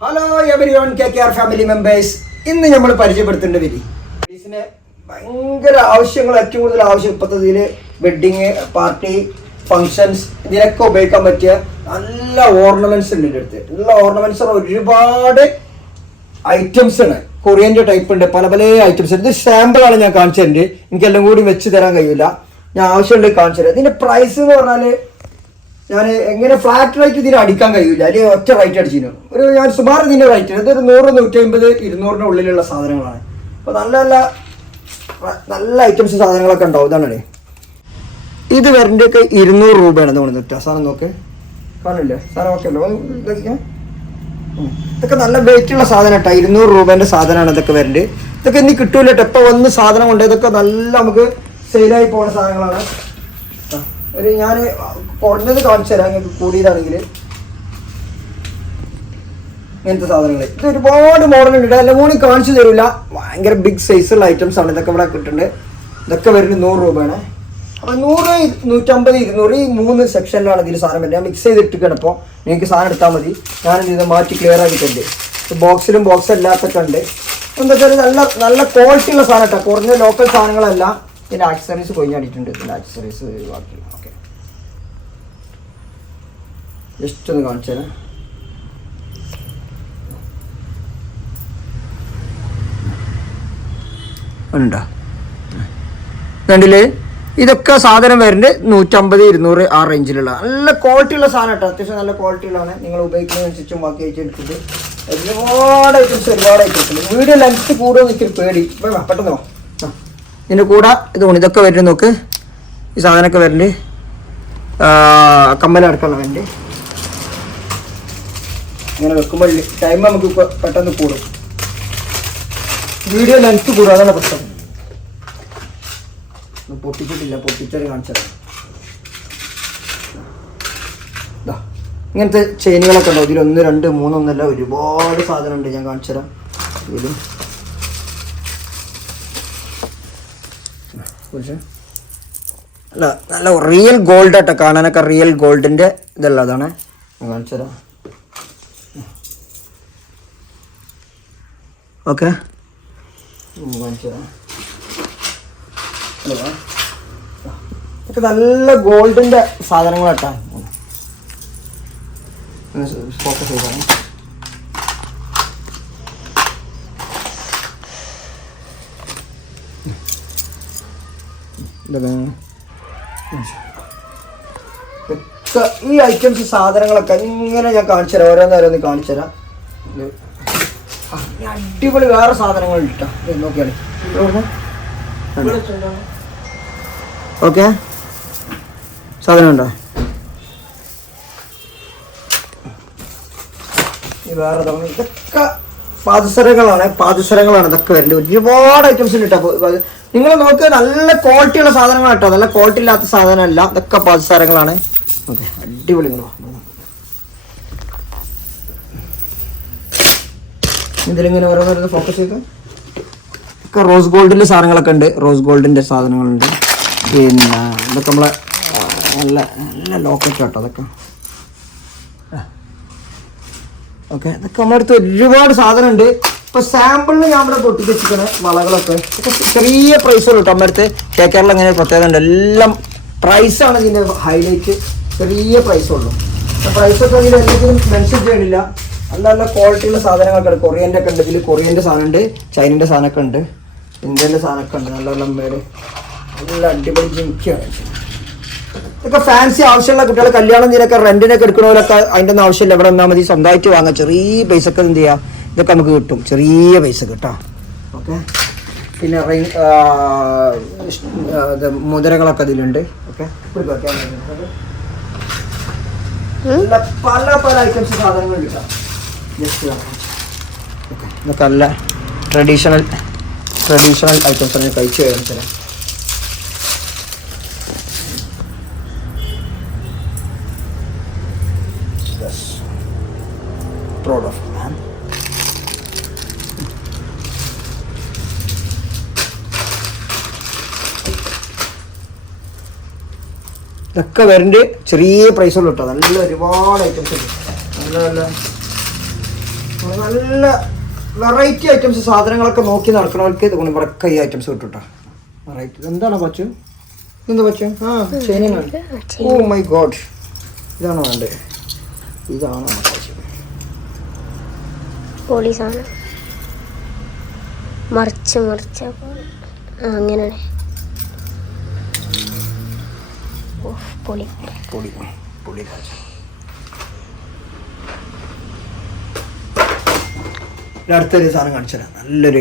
Hello everyone K K R family members ഇന്ന് നമ്മൾ പരിചയപ്പെടുത്തേണ്ട വിധി. ലേഡീസിന് ഭയങ്കര ആവശ്യങ്ങൾ ഏറ്റവും കൂടുതൽ ആവശ്യം ഇപ്പോഴത്തെ ഇതിൽ വെഡിങ് പാർട്ടി ഫങ്ഷൻസ് ഇതിനൊക്കെ ഉപയോഗിക്കാൻ പറ്റിയ നല്ല ഓർണമെന്റ്സ് ഉണ്ട് എന്റെ അടുത്ത്. നല്ല ഓർണമെന്റ്സ് ഒരുപാട് ഐറ്റംസ് ആണ്. കൊറിയന്റെ ടൈപ്പ് ഉണ്ട്. പല പല ഐറ്റംസ് ഉണ്ട്. ഇത് സാമ്പിൾ ആണ് ഞാൻ കാണിച്ചു തരുന്നത് എനിക്ക് എല്ലാം കൂടി വെച്ച് തരാൻ കഴിയില്ല ഞാൻ ആവശ്യമുണ്ടെങ്കിൽ കാണിച്ചു തരാം ഇതിന്റെ പ്രൈസ് എന്ന് പറഞ്ഞാൽ ഞാൻ എങ്ങനെ ഫ്ലാറ്റ് റേറ്റ് ഇതിന് അടിക്കാൻ കഴിയില്ല അല്ലെങ്കിൽ ഒറ്റ റേറ്റ് അടിച്ചിരുന്നു. ഒരു ഞാൻ സുമാർ ഇതിന്റെ റേറ്റ് ഇതൊരു നൂറ് നൂറ്റി അമ്പത് ഇരുന്നൂറിന്റെ ഉള്ളിലുള്ള സാധനങ്ങളാണ്. അപ്പോൾ നല്ല നല്ല നല്ല ഐറ്റംസ് സാധനങ്ങളൊക്കെ ഉണ്ടാവും. ഇതാണ് ഇത് വരേണ്ടൊക്കെ ഇരുന്നൂറ് രൂപയാണ് തോന്നുന്നത് സാധനം നോക്ക്. കാണില്ലേ സാധനം ഓക്കെ അല്ലോ? ഇതൊക്കെ നല്ല വെയിറ്റ് ഉള്ള സാധനം കേട്ടോ. ഇരുന്നൂറ് രൂപേന്റെ സാധനമാണ് ഇതൊക്കെ വരണ്ട്. ഇതൊക്കെ ഇനി കിട്ടൂല കേട്ടോ. ഇപ്പൊ വന്ന് സാധനം കൊണ്ട് ഇതൊക്കെ നല്ല നമുക്ക് സെയിലായി പോകുന്ന സാധനങ്ങളാണ്. ഒരു ഞാൻ കുറഞ്ഞത് കാണിച്ചു തരാം നിങ്ങൾക്ക് കൂടിയതാണെങ്കിൽ ഇങ്ങനത്തെ സാധനങ്ങൾ. ഇത് ഒരുപാട് ഉണ്ട്. എല്ലാം കൂടി കാണിച്ചു തരില്ല ഭയങ്കര ബിഗ് സൈസുള്ള ഐറ്റംസ് ആണ്. ഇതൊക്കെ ഇവിടെ കിട്ടുന്നുണ്ട്. ഇതൊക്കെ വരുന്നത് നൂറ് രൂപയാണ്. അപ്പൊ നൂറ് നൂറ്റമ്പത് ഇരുന്നൂറ് ഈ മൂന്ന് സെക്ഷനിലാണ് ഇതിൽ സാധനം വരുന്നത്. ഞാൻ മിക്സ് ചെയ്തിട്ടിരിക്കണം അപ്പോൾ നിങ്ങൾക്ക് സാധനം എടുത്താൽ മതി. ഞാൻ ഇത് മാറ്റി ക്ലിയർ ആക്കിയിട്ടുണ്ട്. ബോക്സിലും ബോക്സ് അല്ലാത്തൊക്കെ ഉണ്ട്. എന്താ വെച്ചാൽ നല്ല നല്ല ക്വാളിറ്റി ഉള്ള സാധനം കേട്ടോ. കുറഞ്ഞ ലോക്കൽ സാധനങ്ങളല്ല. ഇതിന്റെ ആക്സസറീസ് കൊഞ്ഞാടിയിട്ടുണ്ട് ഇതിന്റെ ആക്സറീസ് ഒഴിവാക്കി ഓക്കെ ജസ്റ്റ് ഒന്ന് കാണിച്ചു തരാം ഉണ്ടോ? കണ്ടില്ലേ? ഇതൊക്കെ സാധനം വരുന്നത് നൂറ്റമ്പത് ഇരുന്നൂറ് ആ റേഞ്ചിലുള്ള നല്ല ക്വാളിറ്റി ഉള്ള സാധനം കേട്ടോ. അത്യാവശ്യം നല്ല ക്വാളിറ്റി ഉള്ളതാണ്. നിങ്ങൾ ഉപയോഗിക്കുന്നതനുസരിച്ചും ബാക്കി അയച്ചു എടുത്തിട്ട് ഒരുപാട് ഐറ്റംസ് ഒരുപാട് ഐറ്റംസ് ഉണ്ട്. വീഡിയോ ലെങ്ത് കൂടുമോ എനിക്കൊരു പേടി. പെട്ടെന്ന് ഇതിന്റെ കൂടെ ഇതുകൊണ്ട് ഇതൊക്കെ വരുന്നത് നോക്ക്. ഈ സാധനമൊക്കെ വരുന്നുണ്ട് കമ്മലടക്കമുള്ള വരുന്നുണ്ട് ഇങ്ങനെ വെക്കുമ്പോൾ ടൈം നമുക്ക് പെട്ടെന്ന് കൂടും. വീഡിയോ ലെങ്ത് കൂടും അതാണ് പ്രശ്നം പൊട്ടിച്ചിട്ടില്ല പൊട്ടിച്ചത് കാണിച്ചത്. ഇങ്ങനത്തെ ചെയിനുകളൊക്കെ ഉണ്ടോ? ഇതിൽ ഒന്ന് രണ്ട് മൂന്നൊന്നല്ല ഒരുപാട് സാധനം ഉണ്ട് ഞാൻ കാണിച്ചു തരാം ഇതിലും അല്ല നല്ല റിയൽ ഗോൾഡ് ആട്ടോ. കാണാനൊക്കെ റിയൽ ഗോൾഡിന്റെ ഞാൻ കാണിച്ചു തരാം ഓക്കെ. നല്ല ഗോൾഡിന്റെ സാധനങ്ങളാട്ടാ. ഈ ഐറ്റംസ് സാധനങ്ങളൊക്കെ ഇങ്ങനെ ഞാൻ കാണിച്ചു തരാം. ഓരോന്നോരോന്ന് കാണിച്ചു തരാം. അടിപൊളി വേറെ സാധനങ്ങൾ ഇട്ടാ. നോക്കിയാലേ. ഓക്കെ. സാധനം ഉണ്ടോ വേറെ ഇതൊക്കെ പാദസരങ്ങളാണ് പാദസരങ്ങളാണ് ഇതൊക്കെ വരുന്നത് ഒരുപാട് ഐറ്റംസ് ഉണ്ട് കേട്ടോ. നിങ്ങൾ നോക്ക് നല്ല ക്വാളിറ്റിയുള്ള ഉള്ള സാധനങ്ങൾ കേട്ടോ. നല്ല ക്വാളിറ്റി ഇല്ലാത്ത സാധനമല്ല. ഇതൊക്കെ പാദസരങ്ങളാണ്. ഓക്കെ അടിപൊളി ഇങ്ങൾ ഇതിലിങ്ങനെ ഓരോന്നോരോന്ന് ഫോക്കസ് ചെയ്ത്. ഒക്കെ റോസ് ഗോൾഡിന്റെ സാധനങ്ങളൊക്കെ ഉണ്ട്. റോസ് ഗോൾഡിന്റെ സാധനങ്ങളുണ്ട്. പിന്നെ ഇതൊക്കെ നമ്മളെ നല്ല നല്ല ലോക്കറ്റ് കേട്ടോ അതൊക്കെ. ഓക്കെ. ഇതൊക്കെ നമ്മുടെ അടുത്ത് ഒരുപാട് സാധനം ഉണ്ട് ഇപ്പൊ സാമ്പിളിന് ഞാൻ ഇവിടെ പൊട്ടിച്ച് വെച്ചിരിക്കണ വളകളൊക്കെ. ചെറിയ പ്രൈസുള്ളൂ കേട്ടോ നമ്മുടെ അടുത്ത് കേരളം അങ്ങനെ പ്രത്യേകത ഉണ്ട്. എല്ലാം പ്രൈസാണ് ഇതിന്റെ ഹൈലൈറ്റ് ചെറിയ പ്രൈസുള്ളൂ പ്രൈസൊക്കെ ഇതിൽ എന്തെങ്കിലും മെൻഷൻ ചെയ്യണില്ല. നല്ല നല്ല ക്വാളിറ്റിയുള്ള സാധനങ്ങളൊക്കെ ഉണ്ട് കൊറിയന്റെ ഒക്കെ ഉണ്ട്. ഇതിൽ കൊറിയന്റെ സാധനം ഉണ്ട് ചൈനന്റെ സാധനമൊക്കെ ഉണ്ട്. ഇന്ത്യന്റെ സാധനമൊക്കെ ഉണ്ട്. നല്ല നല്ല പേര് നല്ല അടിപൊളി ജിമിക്കാണ് ഇതൊക്കെ ഫാൻസി ആവശ്യമുള്ള കുട്ടികൾ കല്യാണം ചെയ്യാനൊക്കെ റെന്റിനൊക്കെ എടുക്കണവരൊക്കെ അതിന്റെ ഒന്നും ആവശ്യമില്ല. ഇവിടെ നിന്നാൽ മതി. സ്വന്തമായിട്ട് വാങ്ങാം. ചെറിയ പൈസക്ക് എന്ത് ചെയ്യുക ഇതൊക്കെ നമുക്ക് കിട്ടും. ചെറിയ പൈസ കിട്ടാം. ഓക്കെ. പിന്നെ റിങ് മുദ്രകളൊക്കെ ഇതിലുണ്ട്. ഓക്കെ. പല പല ഐറ്റംസ് സാധനങ്ങൾ കിട്ടാം. ജസ്റ്റ് നല്ല ട്രഡീഷണൽ ട്രഡീഷണൽ ഐറ്റംസ് ആണ്. കഴിച്ചു കഴിഞ്ഞാൽ. Proud. ഇതൊക്കെ വരുന്നുണ്ട് ചെറിയ പ്രൈസുള്ള കേട്ടോ നല്ല ഒരുപാട് ഐറ്റംസ് ഉണ്ട്. നല്ല നല്ല നല്ല വെറൈറ്റി ഐറ്റംസ് സാധനങ്ങളൊക്കെ നോക്കി നടക്കണവർക്ക് ഇത് കൊണ്ട് ഇവിടെ ഈ ഐറ്റംസ് കിട്ടും വെറൈറ്റി എന്താണ് പച്ചു എന്താ പച്ചു ആ ചെയിനാണ് ഓ മൈ ഗോഡ് ഇതാണ് വേണ്ടത് ഇതാണ് പോലീസാണ് മറിച്ച് മറിച്ച. പൊളി അങ്ങനെയാണ്. ഓ പൊളി പൊടി ഇനി അടുത്തൊരു സാധനം കാണിച്ചു തരാം. നല്ലൊരു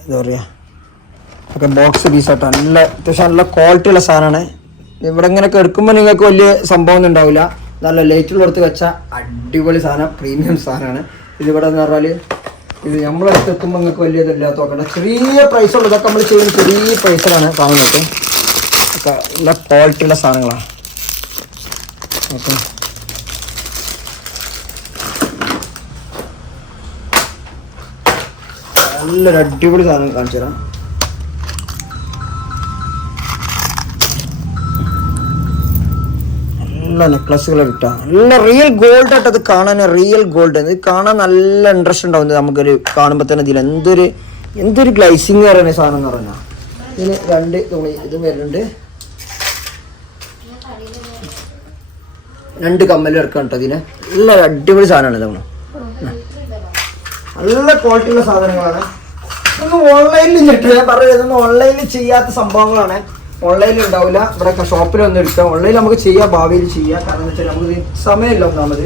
എന്താ പറയുക ഒക്കെ ബോക്സ് പീസാട്ടോ നല്ല അത്യാവശ്യം നല്ല ക്വാളിറ്റി ഉള്ള സാധനമാണ്. ഇവിടെ ഇങ്ങനെ എടുക്കുമ്പോൾ നിങ്ങൾക്ക് വലിയ സംഭവം ഒന്നും ഉണ്ടാവില്ല. നല്ല ലൈറ്റുള്ള കൊടുത്ത് വെച്ച അടിപൊളി സാധനം പ്രീമിയം സാധനമാണ്. ഇതിവിടെ എന്ന് പറഞ്ഞാൽ ഇത് നമ്മളടുത്ത് എത്തുമ്പോൾ നിങ്ങൾക്ക് വലിയ ഇതില്ലാത്ത നോക്കണ്ട. ചെറിയ പ്രൈസ് ഉള്ളൂ ഇതൊക്കെ നമ്മൾ ചെയ്യുന്ന ചെറിയ പ്രൈസിലാണ് സാധനങ്ങൾക്ക് ഒക്കെ നല്ല ക്വാളിറ്റി ഉള്ള സാധനങ്ങളാണ്. ഓക്കെ. നല്ലൊരു അടിപൊളി സാധനം കാണിച്ചു തരാം. നല്ല നെക്ലസുകൾ കിട്ടാം നല്ല റിയൽ ഗോൾഡ് ആയിട്ട് അത് കാണാൻ റിയൽ ഗോൾഡ് ഇത് കാണാൻ നല്ല ഇൻട്രസ്റ്റ് ഉണ്ടാവും നമുക്കൊരു കാണുമ്പോൾ തന്നെ ഇതിൽ എന്തൊരു എന്തൊരു ഗ്ലൈസിങ് പറയുന്ന സാധനം എന്ന് പറഞ്ഞാൽ ഇതിന് രണ്ട് തുണി ഇത് വരുന്നുണ്ട്. രണ്ട് കമ്മൽ ഇറക്കാം കേട്ടോ ഇതിന്. നല്ല അടിപൊളി സാധനമാണ് ഇതാണ് നല്ല ക്വാളിറ്റിയുള്ള സാധനങ്ങളാണ്. ഇതൊന്നും ഓൺലൈനിൽ കിട്ടുക ഞാൻ പറയുന്നത് ഇതൊന്നും ഓൺലൈനിൽ ചെയ്യാത്ത സംഭവങ്ങളാണ്. ഓൺലൈനിൽ ഉണ്ടാവില്ല ഇവിടെ ഷോപ്പിൽ ഒന്നും എടുക്കാം. ഓൺലൈനിൽ നമുക്ക് ചെയ്യാം ഭാവിയിൽ ചെയ്യാം. കാരണം എന്ന് വെച്ചാൽ നമുക്ക് സമയമില്ല ഒന്നാമത്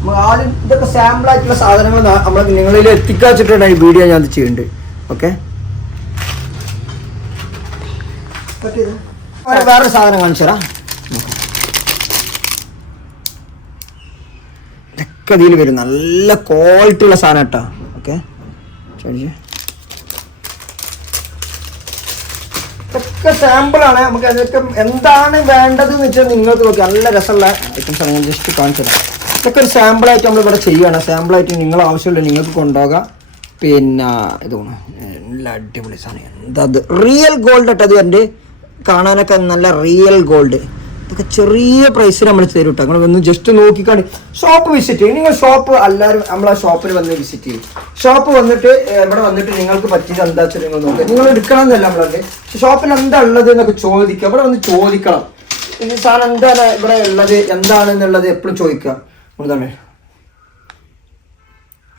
നമുക്ക് ആദ്യം ഇതൊക്കെ സാമ്പിൾ ആയിട്ടുള്ള സാധനങ്ങൾ നമ്മൾ നിങ്ങളിൽ എത്തിക്കാച്ചിട്ടാണ് ഈ വീഡിയോ ഞാൻ ചെയ്യുന്നുണ്ട് ഓക്കെ വേറൊരു സാധനം കാണിച്ചു തരാം. ഇതൊക്കെ ഇതിൽ വരും. നല്ല ക്വാളിറ്റി ഉള്ള സാധനം കേട്ടോ. ഓക്കെ ഇതൊക്കെ സാമ്പിളാണ് നമുക്ക് അതൊക്കെ എന്താണ് വേണ്ടത് എന്ന് വെച്ചാൽ നിങ്ങൾക്ക് നോക്കി നല്ല രസമുള്ള ഐറ്റംസ് ആണ്. ജസ്റ്റ് കാണിച്ചു തരാം ഇതൊക്കെ ഒരു സാമ്പിളായിട്ട് നമ്മൾ ഇവിടെ ചെയ്യുകയാണ് സാമ്പിളായിട്ട് നിങ്ങൾ ആവശ്യമുള്ള നിങ്ങൾക്ക് കൊണ്ടുപോകാം. പിന്നെ ഇതാണ് നല്ല അടിപൊളി സാധനം. എന്താ റിയൽ ഗോൾഡ് ഇട്ടത് എന്റെ കാണാനൊക്കെ നല്ല റിയൽ ഗോൾഡ് ഇതൊക്കെ ചെറിയ പ്രൈസിൽ നമ്മൾ തരും കേട്ടോ നിങ്ങൾ ഒന്ന് ജസ്റ്റ് നോക്കിക്കാണ്ട് ഷോപ്പ് വിസിറ്റ് ചെയ്യും. നിങ്ങൾ ഷോപ്പ് എല്ലാവരും നമ്മളെ ഷോപ്പിൽ വന്ന് വിസിറ്റ് ചെയ്യും. ഷോപ്പ് വന്നിട്ട് ഇവിടെ വന്നിട്ട് നിങ്ങൾക്ക് പറ്റിയത് എന്താ വെച്ചാൽ നിങ്ങൾ നോക്കുക നിങ്ങൾ എടുക്കണം എന്നല്ല നമ്മളത് ഷോപ്പിൽ എന്താ ഉള്ളത് എന്നൊക്കെ ചോദിക്കുക. ഇവിടെ വന്ന് ചോദിക്കണം. ഈ സാധനം എന്താണ് ഇവിടെ ഉള്ളത്? എന്താണെന്നുള്ളത് എപ്പോഴും ചോദിക്കുക. തന്നെ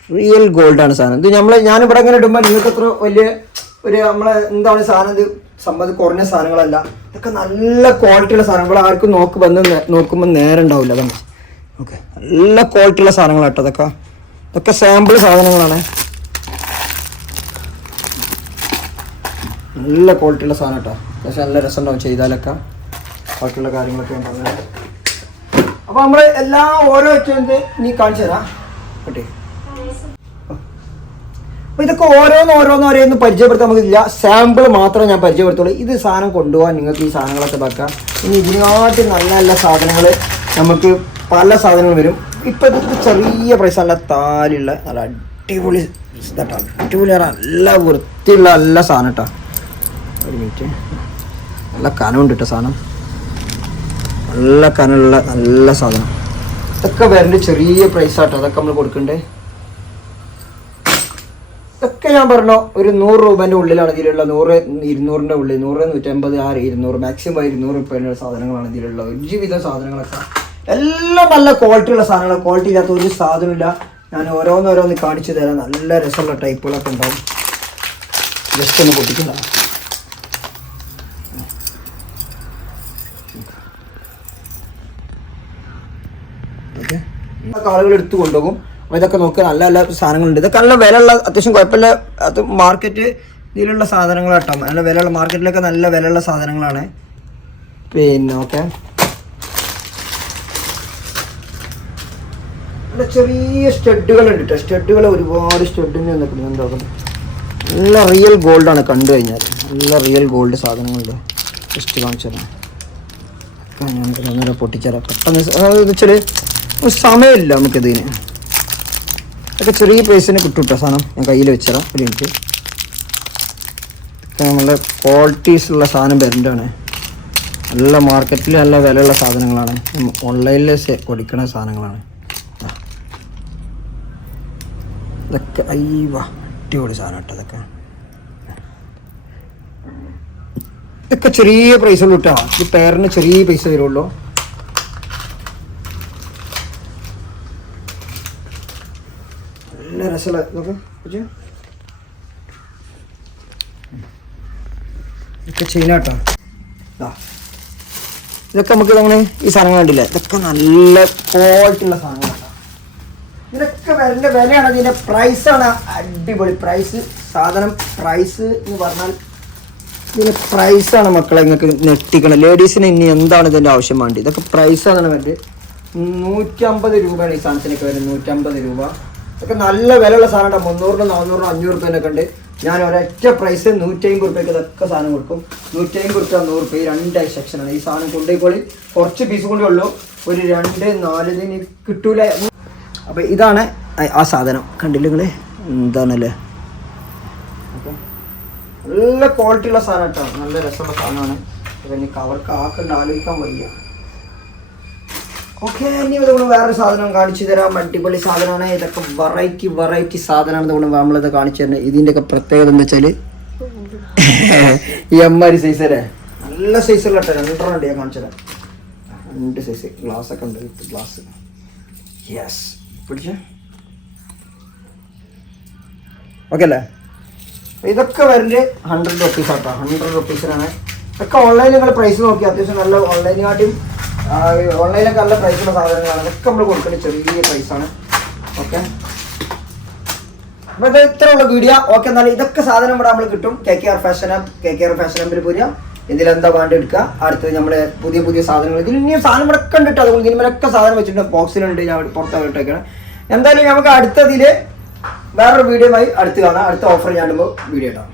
റിയൽ ഗോൾഡാണ് സാധനം. ഇത് നമ്മൾ ഞാനിവിടെ ഇങ്ങനെ ഇടുമ്പോൾ നിങ്ങൾക്ക് അത്ര വലിയ ഒരു നമ്മളെ എന്താണ് സാധനം ഇത് സംബന്ധം കുറഞ്ഞ സാധനങ്ങളല്ല. ഇതൊക്കെ നല്ല ക്വാളിറ്റിയുള്ള സാധനങ്ങൾ ആർക്കും നോക്ക് വന്ന് നോക്കുമ്പോൾ നേരം ഉണ്ടാവില്ല അതാണ്. ഓക്കെ. നല്ല ക്വാളിറ്റിയുള്ള സാധനങ്ങളാട്ടോ ഇതൊക്കെ. ഇതൊക്കെ സാമ്പിൾ സാധനങ്ങളാണ്. നല്ല ക്വാളിറ്റിയുള്ള സാധനം കേട്ടോ. പക്ഷെ നല്ല രസമുണ്ടാവും ചെയ്താലൊക്കെ. ബാക്കിയുള്ള കാര്യങ്ങളൊക്കെ ഞാൻ പറഞ്ഞത് അപ്പോൾ നമ്മൾ എല്ലാ ഓരോ വെച്ചത് നീ കാണിച്ചു തരാം കേട്ടേ അപ്പൊ ഇതൊക്കെ ഓരോന്ന് ഓരോന്ന് ഓരോന്ന് പരിചയപ്പെടുത്താൻ നമുക്കില്ല. സാമ്പിൾ മാത്രമേ ഞാൻ പരിചയപ്പെടുത്തുള്ളൂ. ഇത് സാധനം കൊണ്ടുപോകാൻ നിങ്ങൾക്ക് ഈ സാധനങ്ങളൊക്കെ വെക്കാം. ഇനി ഇതിനായിട്ട് നല്ല നല്ല സാധനങ്ങൾ നമുക്ക് പല സാധനങ്ങൾ വരും. ഇപ്പൊ ഇത് ചെറിയ പ്രൈസ് നല്ല താലുള്ള നല്ല അടിപൊളി ഇതാട്ടോ. അടിപൊളി നല്ല വൃത്തിയുള്ള നല്ല സാധനം കേട്ടോ ഒരു മിനിറ്റ് നല്ല കനമുണ്ട് കേട്ടോ സാധനം. നല്ല കനമുള്ള നല്ല സാധനം. ഇതൊക്കെ വരേണ്ട ചെറിയ പ്രൈസ് ആട്ടോ. അതൊക്കെ നമ്മൾ കൊടുക്കണ്ടേ? ഞാൻ പറഞ്ഞു ഒരു നൂറ് രൂപേന്റെ ഉള്ളിലാണ് ഇതിലുള്ള നൂറ് ഇരുന്നൂറിന്റെ ഉള്ളിൽ നൂറ് നൂറ്റമ്പത് ആ ഇരുന്നൂറ് മാക്സിമം ഇരുന്നൂറ് രൂപയുടെ സാധനങ്ങളാണ് ഇതിലുള്ള ഒരുവിധം സാധനങ്ങളൊക്കെ. എല്ലാം നല്ല ക്വാളിറ്റി ഉള്ള സാധനങ്ങൾ ക്വാളിറ്റി ഇല്ലാത്ത ഒരു സാധനമില്ല. ഞാൻ ഓരോന്നോരോന്ന് കാണിച്ചു തരാം. നല്ല രസമുള്ള ടൈപ്പുകളൊക്കെ ഉണ്ടാവും. ജസ്റ്റ് ഒന്ന് പൊട്ടിക്കുന്ന ഓക്കെ. ആളുകൾ എടുത്തു കൊണ്ടുപോകും. അപ്പോൾ ഇതൊക്കെ നോക്കുക നല്ല നല്ല സാധനങ്ങളുണ്ട്. ഇതൊക്കെ നല്ല വിലയുള്ള അത്യാവശ്യം കുഴപ്പമില്ല. അത് മാർക്കറ്റ് ഇതിലുള്ള സാധനങ്ങൾ കേട്ടോ നല്ല വിലയുള്ള മാർക്കറ്റിലൊക്കെ നല്ല വിലയുള്ള സാധനങ്ങളാണ്. പിന്നെ ഓക്കെ ചെറിയ സ്റ്റഡുകളുണ്ട് കേട്ടോ സ്റ്റഡുകൾ ഒരുപാട് സ്റ്റഡിന് നിൽക്കുന്നുണ്ട് നല്ല റിയൽ ഗോൾഡാണ് കണ്ടു കഴിഞ്ഞാൽ. നല്ല റിയൽ ഗോൾഡ് സാധനങ്ങളുണ്ട്. ജസ്റ്റ് കാണിച്ചു തരാം. ഞാൻ പെട്ടെന്ന് അതായത് വെച്ചാൽ സമയമില്ല നമുക്കിതിന്. ഒക്കെ ചെറിയ പ്രൈസിന് കിട്ടും കേട്ടോ സാധനം. ഞാൻ കയ്യിൽ വെച്ചതാ ഒരു മിനിറ്റ് നമ്മളെ ക്വാളിറ്റീസ് ഉള്ള സാധനം വരണ്ടാണ് നല്ല മാർക്കറ്റിൽ നല്ല വിലയുള്ള സാധനങ്ങളാണ്. ഓൺലൈനിൽ കൊടുക്കുന്ന സാധനങ്ങളാണ്. ഇതൊക്കെ അയ്യ അടിപൊളി സാധനം കേട്ടോ ഇതൊക്കെ. ഇതൊക്കെ ചെറിയ പ്രൈസ് ഉള്ളൂ കേട്ടോ ഈ പേരിന് ചെറിയ പൈസ വരുള്ളൂ. നല്ല രസമുള്ള നോക്ക് കൊച്ചു. ഇതൊക്കെ ചൈന കേട്ടോ. ഇതൊക്കെ നമുക്ക് നമ്മൾ ഈ സാധനങ്ങൾ കണ്ടില്ല? ഇതൊക്കെ നല്ല ക്വാളിറ്റി ഉള്ള സാധനങ്ങളാണ് ഇതിനൊക്കെ വില വിലയാണ്. ഇതിന്റെ പ്രൈസാണ് അടിപൊളി. പ്രൈസ് സാധനം പ്രൈസ് എന്ന് പറഞ്ഞാൽ ഇതിന് പ്രൈസാണ് മക്കളെ നിങ്ങൾക്ക് ഞെട്ടിക്കണം ലേഡീസിന് ഇനി എന്താണ് ഇതിന്റെ ആവശ്യം വേണ്ടി ഇതൊക്കെ പ്രൈസാണ് വേണ്ടത്. നൂറ്റമ്പത് രൂപയാണ് ഈ സാധനത്തിനൊക്കെ വരുന്നത്. നൂറ്റമ്പത് രൂപ. ഇതൊക്കെ നല്ല വിലയുള്ള സാധനമാണ് മുന്നൂറിന് നാനൂറിനും അഞ്ഞൂറ് റുപ്യനൊക്കെ ഉണ്ട്. ഞാൻ ഒരൊറ്റ പ്രൈസ് നൂറ്റി അമ്പത് റുപ്യക്ക് ഇതൊക്കെ സാധനം കൊടുക്കും. നൂറ്റി അമ്പത് റുപ്യ നൂറ് റുപ്യ രണ്ട് സെക്ഷനാണ് ഈ സാധനം കൊണ്ടുപോയി കുറച്ച് പീസ് കൊണ്ടേ ഉള്ളൂ. ഒരു രണ്ട് നാല് ഇതിന് കിട്ടൂല. അപ്പൊ ഇതാണ് ആ- സാധനം. കണ്ടില്ല നിങ്ങൾ? എന്താണല്ലേ? നല്ല ക്വാളിറ്റി ഉള്ള സാധനം കേട്ടോ. നല്ല രസമുള്ള സാധനമാണ്. അവർക്ക് കവർക്ക് ആക്കണ്ട ആലോചിക്കാൻ വയ്യ. ഓക്കെ ഇനി നമ്മൾ വേറൊരു സാധനം കാണിച്ചു തരാം. അടിപൊളി സാധനമാണ്. ഇതൊക്കെ വെറൈറ്റി വെറൈറ്റി സാധനമാണ് നമ്മൾ നമ്മളിത് കാണിച്ചു തരുന്നത്. ഇതിന്റെയൊക്കെ പ്രത്യേകത എന്താ വെച്ചാൽ ഈ അമ്മാരി സൈസ് അല്ലേ? നല്ല സൈസുള്ള കേട്ടോ. രണ്ടെണ്ണം ഉണ്ട് ഞാൻ കാണിച്ചു തരാം. രണ്ട് സൈസ് ഗ്ലാസ് ഒക്കെ ഉണ്ട്. ഗ്ലാസ് യെസ് പിടിച്ച. ഓക്കെ അല്ലേ? ഇതൊക്കെ വരുന്നത് ഹൺഡ്രഡ് റുപ്പീസ് ആട്ടോ. ഹൺഡ്രഡ് റുപ്പീസിനാണ് ഇതൊക്കെ ഓൺലൈനിൽ നിങ്ങൾ പ്രൈസ് നോക്കി അത്യാവശ്യം നല്ല ഓൺലൈനായിട്ടും ഓൺലൈനിലൊക്കെ നല്ല പ്രൈസുള്ള സാധനങ്ങളാണ്. ഇതൊക്കെ നമ്മൾ കൊടുക്കുന്നത് ചെറിയ പ്രൈസാണ് ഓക്കെ അപ്പൊ ഇത് ഇത്ര ഉള്ള വീഡിയോ ഓക്കെ എന്നാലും ഇതൊക്കെ സാധനം ഇവിടെ നമ്മൾ കിട്ടും. K K R fashion app K K R fashion ആപ്പിൽ പോരുക. ഇതിലെന്താ വേണ്ടി എടുക്കുക. അടുത്തത് നമ്മുടെ പുതിയ പുതിയ സാധനങ്ങൾ ഇതിൽ ഇനിയും സാധനം ഇവിടെ ഒക്കെ ഉണ്ട് അതുകൊണ്ട് ഇതിന്മേലൊക്കെ സാധനം വെച്ചിട്ടുണ്ട്. ബോക്സിലുണ്ട് ഞാൻ ഇവിടെ പുറത്ത് ഇട്ടേക്കണം. എന്തായാലും നമുക്ക് അടുത്തതിൽ വേറൊരു ആയി അടുത്ത് കാണാം. അടുത്ത ഓഫർ ഞാൻ വീഡിയോ ഇടാം.